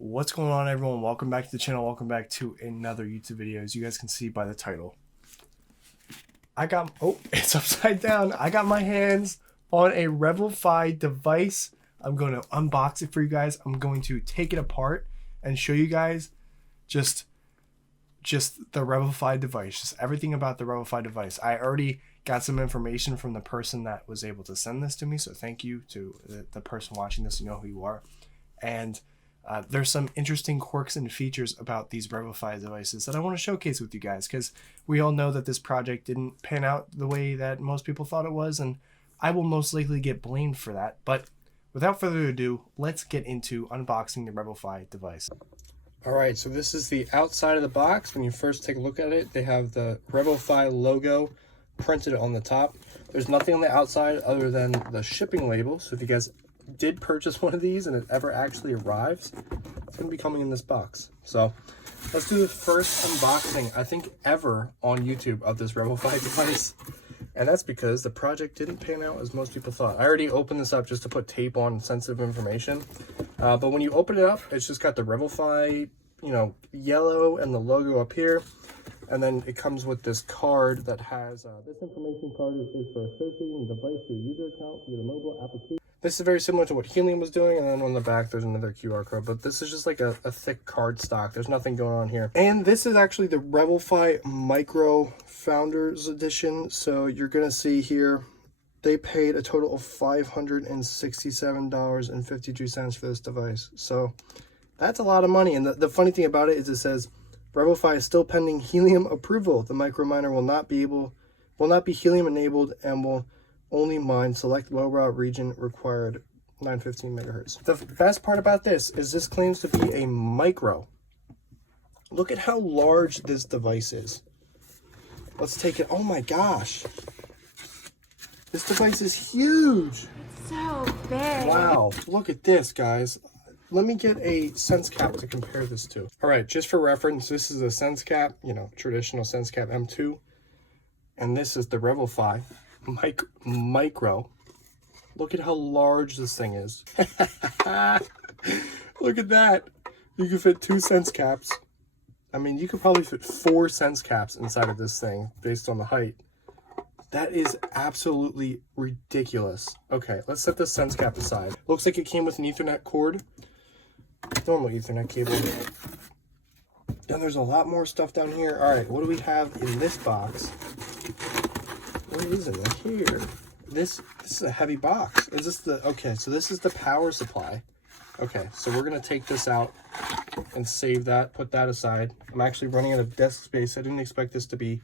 What's going on, everyone? Welcome back to the channel. Welcome back to another YouTube video. As you guys can see by the title, it's upside down. I got my hands on a RevoFi device. I'm going to unbox it for you guys. I'm going to take it apart and show you guys just the RevoFi device, just everything about the RevoFi device. I already got some information from the person that was able to send this to me, so thank you to the person watching this. You know who you are. And there's some interesting quirks and features about these RevoFi devices that I want to showcase with you guys, because we all know that this project didn't pan out the way that most people thought it was, and I will most likely get blamed for that. But without further ado, let's get into unboxing the RevoFi device. All right, so this is the outside of the box. When you first take a look at it, they have the RevoFi logo printed on the top. There's nothing on the outside other than the shipping label. So if you guys did purchase one of these and it ever actually arrives, it's going to be coming in this box. So let's do the first unboxing, I think, ever on YouTube of this RevoFi device. And that's because the project didn't pan out as most people thought. I already opened this up just to put tape on sensitive information. But when you open it up, it's just got the RevoFi, yellow and the logo up here. And then it comes with this card that has, this information card is for associating the device to your user account via the mobile application. This is very similar to what Helium was doing, and then on the back there's another QR code, but this is just like a thick card stock. There's nothing going on here. And this is actually the RevoFi Micro Founders Edition. So you're gonna see here, they paid a total of $567.52 for this device. So that's a lot of money. And the funny thing about it is it says, RevoFi is still pending Helium approval. The micro miner will not be Helium enabled and will only mine select low route region required 915 megahertz. The best part about this is this claims to be a micro. Look at how large this device is. Let's take it. Oh my gosh. This device is huge. So big. Wow. Look at this, guys. Let me get a sense cap to compare this to. All right, just for reference, this is a sense cap, traditional sense cap M2. And this is the RevoFi Micro. Look at how large this thing is. Look at that. You can fit 2 sense caps. I mean, you could probably fit 4 sense caps inside of this thing based on the height. That is absolutely ridiculous. Okay, let's set this sense cap aside. Looks like it came with an Ethernet cord. Normal Ethernet cable. And there's a lot more stuff down here. All right, what do we have in this box? What is in here? This is a heavy box. Is this the, okay, so this is the power supply. Okay, so we're gonna take this out and save that, put that aside. I'm actually running out of desk space. I didn't expect this to be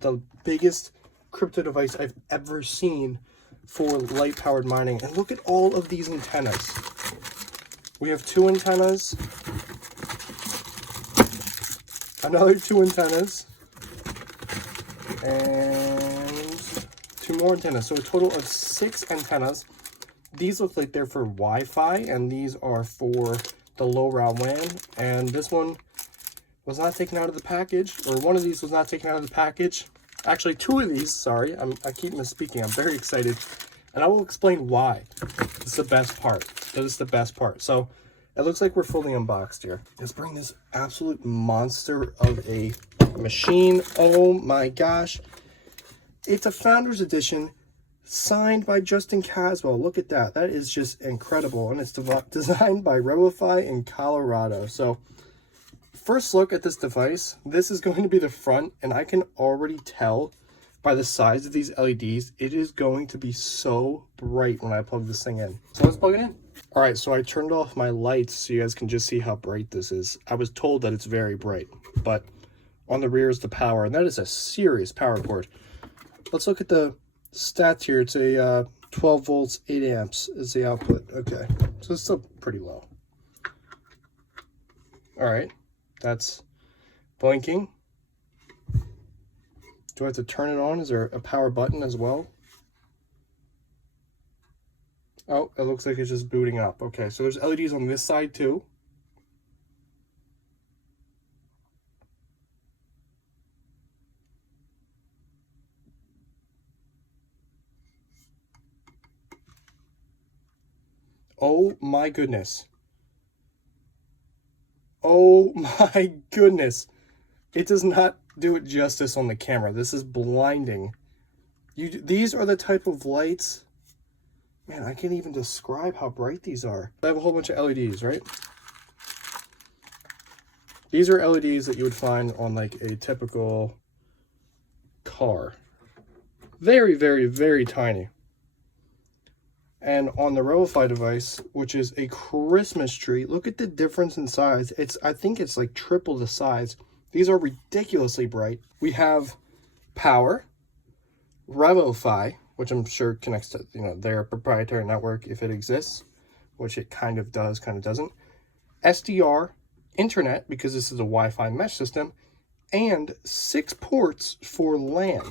the biggest crypto device I've ever seen for light powered mining. And look at all of these antennas. We have 2 antennas, another 2 antennas, and 2 more antennas. So a total of 6 antennas. These look like they're for Wi-Fi, and these are for the low route WAN. And this one was not taken out of the package, or one of these was not taken out of the package. Actually, 2 of these, sorry, I keep misspeaking. I'm very excited, and I will explain why. It's the best part. That is the best part. So it looks like we're fully unboxed here. Let's bring this absolute monster of a machine. Oh my gosh. It's a Founders Edition signed by Justin Caswell. Look at that. That is just incredible. And it's designed by RevoFi in Colorado. So first look at this device. This is going to be the front, and I can already tell by the size of these LEDs, it is going to be so bright when I plug this thing in. So let's plug it in. All right, so I turned off my lights so you guys can just see how bright this is. I was told that it's very bright, but on the rear is the power, and that is a serious power cord. Let's look at the stats here. It's a 12 volts, 8 amps is the output. Okay, so it's still pretty low. All right, that's blinking. Do I have to turn it on? Is there a power button as well? Oh, it looks like it's just booting up. Okay, so there's LEDs on this side too. Oh my goodness. Oh my goodness. It does not do it justice on the camera. This is blinding. These are the type of lights. Man, I can't even describe how bright these are. I have a whole bunch of LEDs, right? These are LEDs that you would find on like a typical car. Very, very, very tiny. And on the RevoFi device, which is a Christmas tree, look at the difference in size. I think it's like triple the size. These are ridiculously bright. We have power, RevoFi, which I'm sure connects to, you know, their proprietary network if it exists, which it kind of does, kind of doesn't. SDR, internet, because this is a Wi-Fi mesh system, and 6 ports for LAN,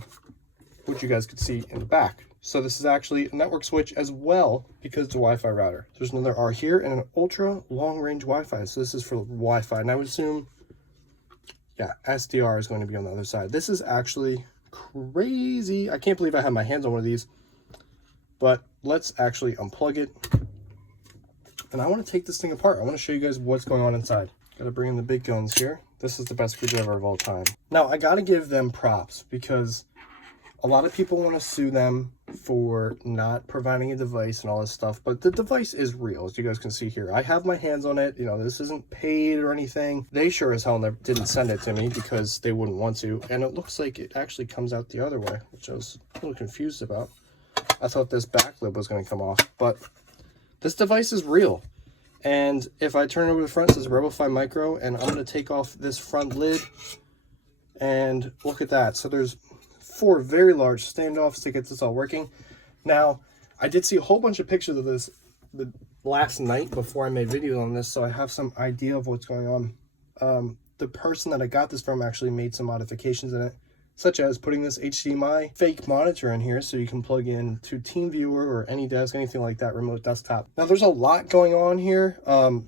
which you guys could see in the back. So this is actually a network switch as well because it's a Wi-Fi router. There's another R here and an ultra long range Wi-Fi. So this is for Wi-Fi. And I would assume, yeah, SDR is going to be on the other side. This is actually crazy. I can't believe I have my hands on one of these. But let's actually unplug it. And I want to take this thing apart. I want to show you guys what's going on inside. Got to bring in the big guns here. This is the best screwdriver of all time. Now, I got to give them props because a lot of people want to sue them for not providing a device and all this stuff, but the device is real, as you guys can see here. I have my hands on it. You know, this isn't paid or anything. They sure as hell didn't send it to me because they wouldn't want to. And it looks like it actually comes out the other way, which I was a little confused about. I thought this back lid was going to come off, but this device is real. And if I turn it over the front, it says RevoFi Micro, and I'm going to take off this front lid. And look at that. So there's 4 very large standoffs to get this all working. Now, I did see a whole bunch of pictures of this last night before I made videos on this, so I have some idea of what's going on. The person that I got this from actually made some modifications in it, such as putting this HDMI fake monitor in here so you can plug in to TeamViewer or AnyDesk, anything like that, remote desktop. Now, there's a lot going on here.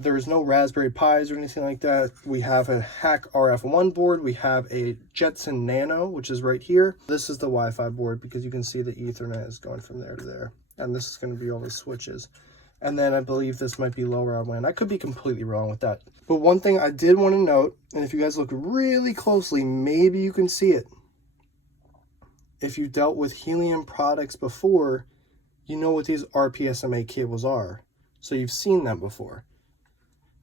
There is no Raspberry Pis or anything like that. We have a Hack RF1 board. We have a Jetson Nano, which is right here. This is the Wi-Fi board because you can see the Ethernet is going from there to there. And this is going to be all the switches. And then I believe this might be lower on WAN. I could be completely wrong with that. But one thing I did want to note, and if you guys look really closely, maybe you can see it. If you've dealt with Helium products before, you know what these RPSMA cables are. So you've seen them before.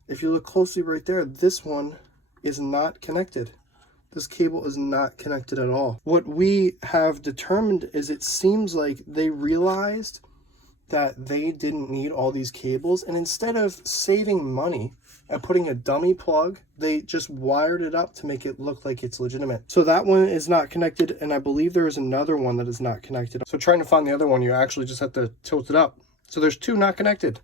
If you look closely right there, this one is not connected. This cable is not connected at all. What we have determined is it seems like they realized that they didn't need all these cables, and instead of saving money and putting a dummy plug, they just wired it up to make it look like it's legitimate. So that one is not connected, and I believe there is another one that is not connected. So trying to find the other one, you actually just have to tilt it up. So there's 2 not connected.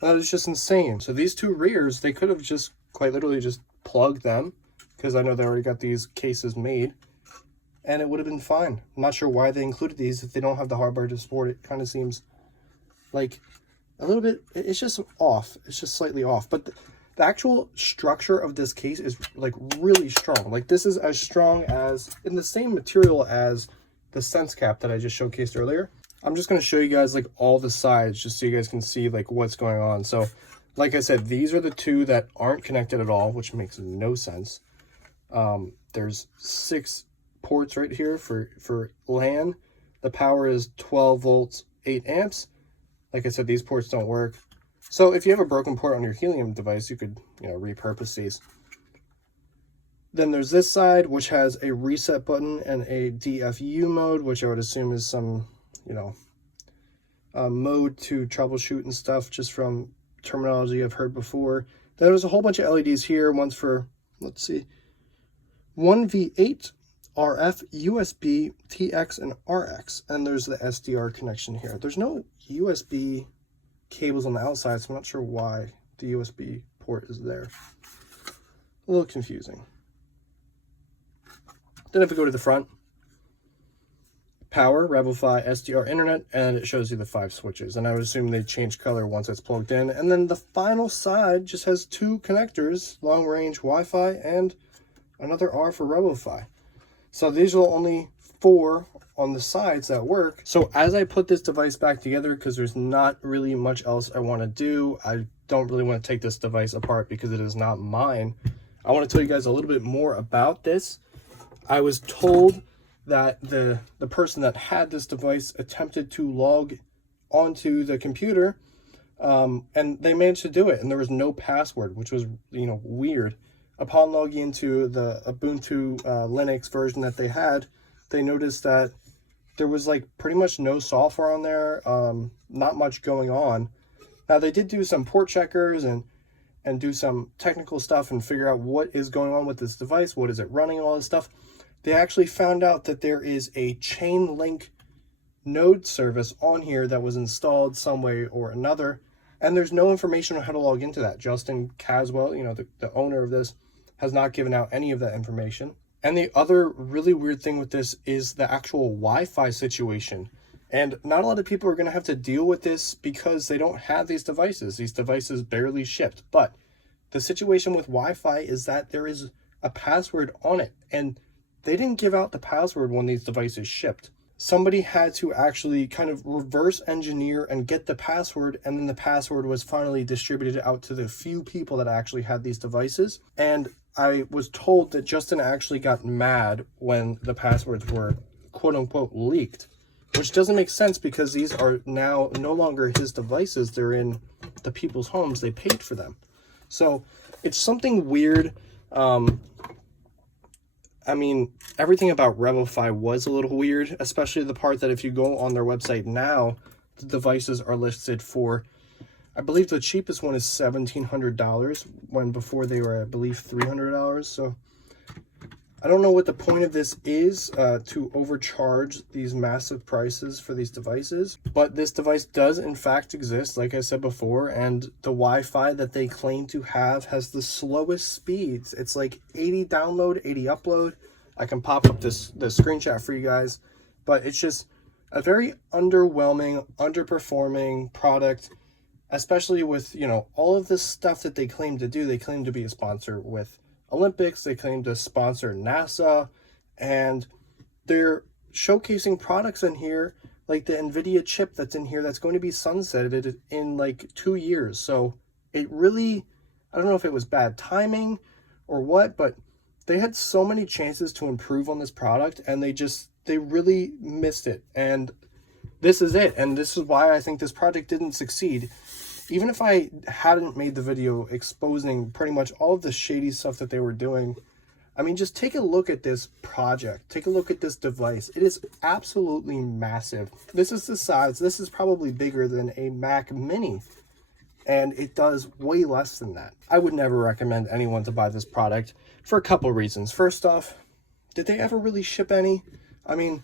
That is just insane. So these 2 rears, they could have just quite literally just plugged them, because I know they already got these cases made, and it would have been fine. I'm not sure why they included these if they don't have the hardware to support it. Kind of seems like a little bit, it's just off. It's just slightly off. But the actual structure of this case is like really strong. Like this is as strong as, in the same material as the Sense Cap that I just showcased earlier. I'm just going to show you guys like all the sides just so you guys can see like what's going on. So like I said, these are the 2 that aren't connected at all, which makes no sense. There's 6 ports right here for LAN. The power is 12 volts, 8 amps. Like I said, these ports don't work. So if you have a broken port on your Helium device, you could, you know, repurpose these. Then there's this side, which has a reset button and a DFU mode, which I would assume is some, you know, mode to troubleshoot and stuff, just from terminology I've heard before. Then there's a whole bunch of LEDs here. One's for, let's see, 1V8, RF, USB, TX, and RX. And there's the SDR connection here. There's no USB cables on the outside, so I'm not sure why the USB port is there. A little confusing. Then if we go to the front, power, RevoFi, SDR, internet, and it shows you the 5 switches. And I would assume they change color once it's plugged in. And then the final side just has 2 connectors, long range Wi-Fi and another R for RevoFi. So these are only 4 on the sides that work. So as I put this device back together, because there's not really much else I want to do, I don't really want to take this device apart because it is not mine. I want to tell you guys a little bit more about this. I was told that the person that had this device attempted to log onto the computer, and they managed to do it, and there was no password, which was, you know, weird. Upon logging into the Ubuntu Linux version that they had, they noticed that there was like pretty much no software on there, not much going on. Now they did do some port checkers and do some technical stuff and figure out what is going on with this device, what is it running, all this stuff. They actually found out that there is a chain link node service on here that was installed some way or another, and there's no information on how to log into that. Justin Caswell, you know, the owner of this, has not given out any of that information. And the other really weird thing with this is the actual Wi-Fi situation. And not a lot of people are going to have to deal with this because they don't have these devices. These devices barely shipped. But the situation with Wi-Fi is that there is a password on it, and they didn't give out the password when these devices shipped. Somebody had to actually kind of reverse engineer and get the password, and then the password was finally distributed out to the few people that actually had these devices. And I was told that Justin actually got mad when the passwords were quote unquote leaked, which doesn't make sense because these are now no longer his devices. They're in the people's homes. They paid for them. So it's something weird. I mean, everything about RevoFi was a little weird, especially the part that if you go on their website now, the devices are listed for, I believe the cheapest one is $1,700, when before they were, I believe, $300. So I don't know what the point of this is, to overcharge these massive prices for these devices, but this device does in fact exist, like I said before, and the Wi-Fi that they claim to have has the slowest speeds. It's like 80 download, 80 upload. I can pop up the screenshot for you guys, but it's just a very underwhelming, underperforming product, especially with, you know, all of this stuff that they claim to do. They claim to be a sponsor with Olympics, they claim to sponsor NASA, and they're showcasing products in here like the NVIDIA chip that's in here that's going to be sunsetted in like 2 years. So it really, I don't know if it was bad timing or what, but they had so many chances to improve on this product, and they really missed it. And this is it, and this is why I think this project didn't succeed. Even if I hadn't made the video exposing pretty much all of the shady stuff that they were doing, I mean, just take a look at this project. Take a look at this device. It is absolutely massive. This is the size. This is probably bigger than a Mac Mini, and it does way less than that. I would never recommend anyone to buy this product for a couple reasons. First off, did they ever really ship any? I mean,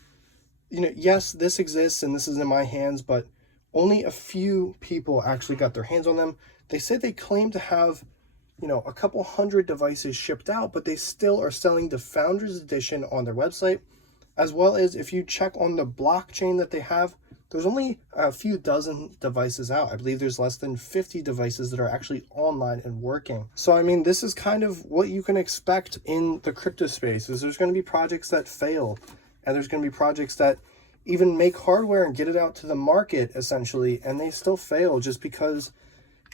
you know, yes, this exists and this is in my hands, but only a few people actually got their hands on them. They say they claim to have, you know, a couple hundred devices shipped out, but they still are selling the Founders Edition on their website, as well as if you check on the blockchain that they have, there's only a few dozen devices out. I believe there's less than 50 devices that are actually online and working. So, I mean, this is kind of what you can expect in the crypto space, is there's going to be projects that fail, and there's going to be projects that even make hardware and get it out to the market, essentially, and they still fail just because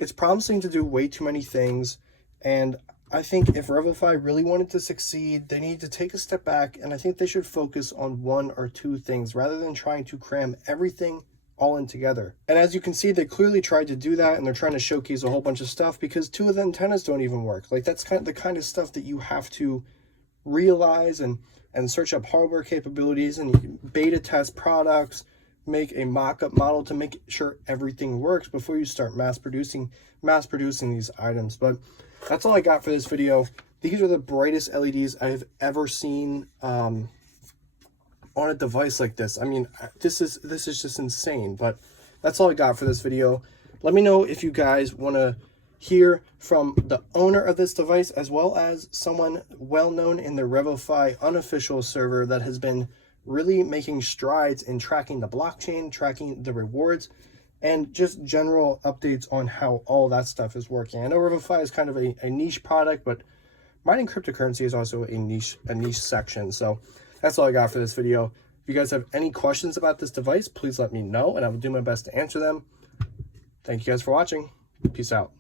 it's promising to do way too many things. And I think if RevoFi really wanted to succeed, they need to take a step back, and I think they should focus on one or two things rather than trying to cram everything all in together. And as you can see, they clearly tried to do that, and they're trying to showcase a whole bunch of stuff because 2 of the antennas don't even work. Like, that's kind of the kind of stuff that you have to realize and search up hardware capabilities, and you can beta test products, make a mock-up model to make sure everything works before you start mass producing these items. But that's all I got for this video. These are the brightest LEDs I've ever seen on a device like this. I mean, this is just insane. But that's all I got for this video. Let me know if you guys want to hear from the owner of this device, as well as someone well known in the RevoFi unofficial server that has been really making strides in tracking the blockchain, tracking the rewards, and just general updates on how all that stuff is working. I know RevoFi is kind of a niche product, but mining cryptocurrency is also a niche section. So that's all I got for this video. If you guys have any questions about this device, please let me know, and I will do my best to answer them. Thank you guys for watching. Peace out.